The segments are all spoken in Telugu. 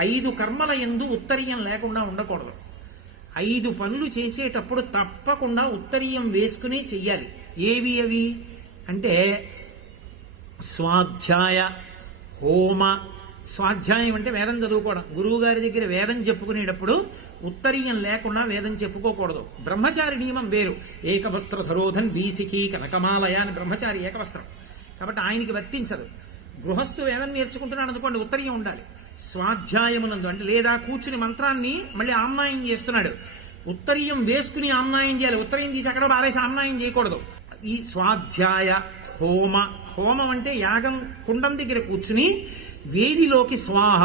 ఐదు కర్మల ఎందు ఉత్తరీయం లేకుండా ఉండకూడదు. ఐదు పనులు చేసేటప్పుడు తప్పకుండా ఉత్తరీయం వేసుకుని చెయ్యాలి. ఏవి అవి? అంటే స్వాధ్యాయ హోమ. స్వాధ్యాయం అంటే వేదం చదువుకోవడం. గురువు గారి దగ్గర వేదం చెప్పుకునేటప్పుడు ఉత్తరీయం లేకుండా వేదం చెప్పుకోకూడదు. బ్రహ్మచారి నియమం వేరు. ఏకవస్త్ర ధరోధన్ వీసికి కనకమాలయ అని బ్రహ్మచారి ఏకవస్త్రం. కాబట్టి ఆయనకి వర్తించదు. గృహస్థు వేదం నేర్చుకుంటున్నాడు అనుకోండి ఉత్తరీయం ఉండాలి. స్వాధ్యాయమునందు అంటే లేదా కూర్చుని మంత్రాన్ని మళ్ళీ ఆమ్నాయం చేస్తున్నాడు. ఉత్తరీయం వేసుకుని ఆమ్నాయం చేయాలి. ఉత్తరీయం తీసి అక్కడ బారేసి ఆమ్నాయం చేయకూడదు. ఈ స్వాధ్యాయ హోమ హోమం అంటే యాగం కుండం దగ్గర కూర్చుని వేదిలోకి స్వాహ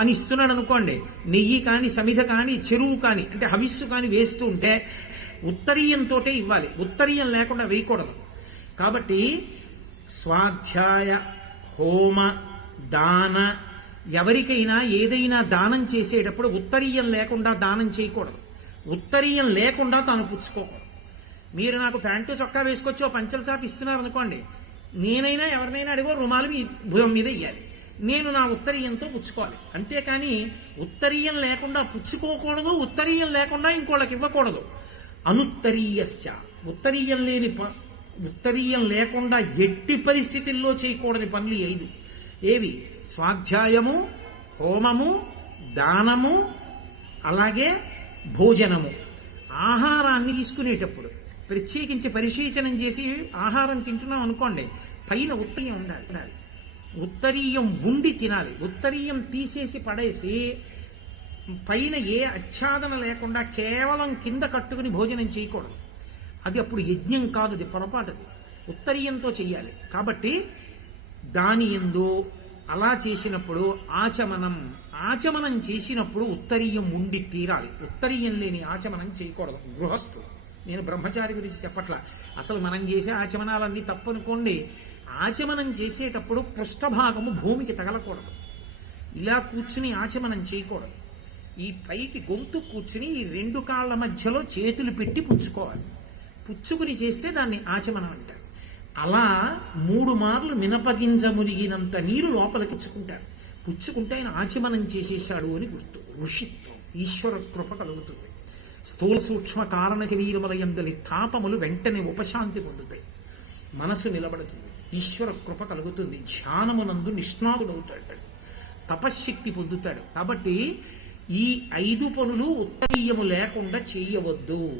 అని ఇస్తున్నాడు అనుకోండి. నెయ్యి కానీ సమిధ కానీ చెరువు కానీ అంటే హవిస్సు కానీ వేస్తూ ఉంటే ఉత్తరీయంతోటే ఇవ్వాలి. ఉత్తరీయం లేకుండా వేయకూడదు. కాబట్టి స్వాధ్యాయ హోమ దాన ఎవరికైనా ఏదైనా దానం చేసేటప్పుడు ఉత్తరీయం లేకుండా దానం చేయకూడదు. ఉత్తరీయం లేకుండా తాను పుచ్చుకోకూడదు. మీరు నాకు ప్యాంటు చొక్కా వేసుకొచ్చి ఓ పంచల చాప ఇస్తున్నారు అనుకోండి నేనైనా ఎవరినైనా అడిగో రుమాలు మీ భుజం మీద ఇయ్యాలి. నేను నా ఉత్తరీయంతో పుచ్చుకోవాలి. అంతేకాని ఉత్తరీయం లేకుండా పుచ్చుకోకూడదు ఉత్తరీయం లేకుండా ఇంకోళ్ళకి ఇవ్వకూడదు. అనుత్తరీయశ్చ. ఉత్తరీయం లేని ప ఉత్తరీయం లేకుండా ఎట్టి పరిస్థితుల్లో చేయకూడని పనులు ఐదు. ఏవి? స్వాధ్యాయము హోమము దానము అలాగే భోజనము. ఆహారాన్ని తీసుకునేటప్పుడు ప్రత్యేకించి పరిశీచనం చేసి ఆహారం తింటున్నాం అనుకోండి పైన ఉత్తరీయం ఉండాలి. ఉండాలి ఉత్తరీయం ఉండి తినాలి. ఉత్తరీయం తీసేసి పడేసి పైన ఏ ఆచ్ఛాదన లేకుండా కేవలం కింద కట్టుకుని భోజనం చేయకూడదు. అది అప్పుడు యజ్ఞం కాదు అది పొరపాటు ఉత్తరీయంతో చేయాలి కాబట్టి దాని ఎందు అలా చేసినప్పుడు ఆచమనం ఆచమనం చేసినప్పుడు ఉత్తరీయం ఉండి తీరాలి. ఉత్తరీయం లేని ఆచమనం చేయకూడదు. గృహస్థు. నేను బ్రహ్మచారి గురించి చెప్పట్లా. అసలు మనం చేసే ఆచమనాలన్నీ తప్పనుకోండి. ఆచమనం చేసేటప్పుడు పృష్ఠభాగము భూమికి తగలకూడదు. ఇలా కూర్చుని ఆచమనం చేయకూడదు. ఈ పైకి గొంతు కూర్చుని ఈ రెండు కాళ్ళ మధ్యలో చేతులు పెట్టి పుచ్చుకోవాలి. పుచ్చుకుని చేస్తే దాన్ని ఆచమనం అంటారు. అలా మూడు మార్లు మినపగింజ మునిగినంత నీరు లోపలికి పుచ్చుకుంటారు. పుచ్చుకుంటే ఆయన ఆచమనం చేసేశాడు అని గుర్తు. ఋషిత్వం ఈశ్వర కృప కలుగుతుంది. స్థూల సూక్ష్మ కారణ శరీరములయందలి తాపములు వెంటనే ఉపశాంతి పొందుతాయి. మనసు నిలబడుతుంది. ఈశ్వర కృప కలుగుతుంది. ధ్యానమునందు నిష్ణాతుడవుతాడు. తపశ్శక్తి పొందుతాడు. కాబట్టి ఈ ఐదు పనులు ఉత్తరీయము లేకుండా చేయవద్దు.